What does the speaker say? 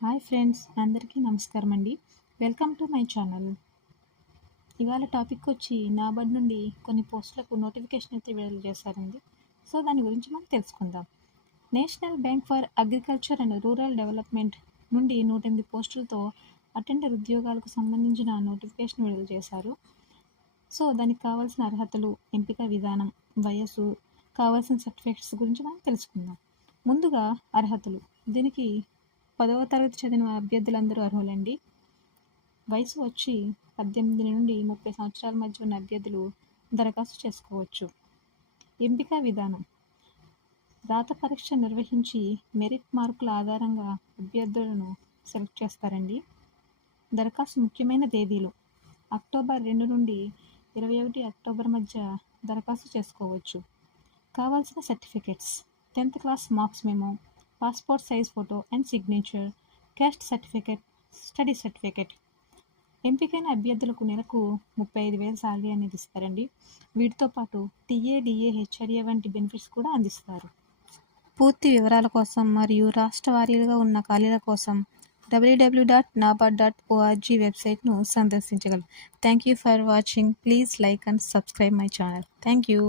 Hi friends, అందరికీ నమస్కారం అండి. Welcome to my channel. ఇవాళ టాపిక్ వచ్చి నాబార్డ్ నుండి కొన్ని పోస్టులకు నోటిఫికేషన్ అయితే విడుదల చేశారండి. సో దాని గురించి మనం తెలుసుకుందాం. National bank for agriculture and rural development నుండి 108 పోస్టులతో అటెండర్ ఉద్యోగాలకు సంబంధించిన నోటిఫికేషన్ విడుదల చేశారు. సో దానికి కావాల్సిన అర్హతలు, ఎంపిక విధానం, వయస్సు, కావాల్సిన సర్టిఫికేట్స్ గురించి మనం తెలుసుకుందాం. ముందుగా అర్హతలు. దీనికి 10వ తరగతి చదివిన అభ్యర్థులందరూ అర్హులండి. వయసు వచ్చి 18 నుండి 30 సంవత్సరాల మధ్య ఉన్న అభ్యర్థులు దరఖాస్తు చేసుకోవచ్చు. ఎంపిక విధానం. రాత పరీక్ష నిర్వహించి మెరిట్ మార్కుల ఆధారంగా అభ్యర్థులను సెలెక్ట్ చేస్తారండి. దరఖాస్తు ముఖ్యమైన తేదీలు: అక్టోబర్ 2 నుండి 21 అక్టోబర్ మధ్య దరఖాస్తు చేసుకోవచ్చు. కావాల్సిన certificates: 10th class marks memo, passport size photo and signature, caste certificate, study certificate. ఎంపికైన అభ్యర్థులకు నెలకు 35,000 శాలరీ అనేది ఇస్తారండి. వీటితో పాటు టీఏ, డిఏ, హెచ్ఆర్ఏ వంటి బెనిఫిట్స్ కూడా అందిస్తారు. పూర్తి వివరాల కోసం మరియు రాష్ట్ర వారీగా ఉన్న ఖాళీల కోసం www.nabard.org వెబ్సైట్ను సందర్శించగలరు. Thank you for watching. Please like and subscribe my channel. Thank you.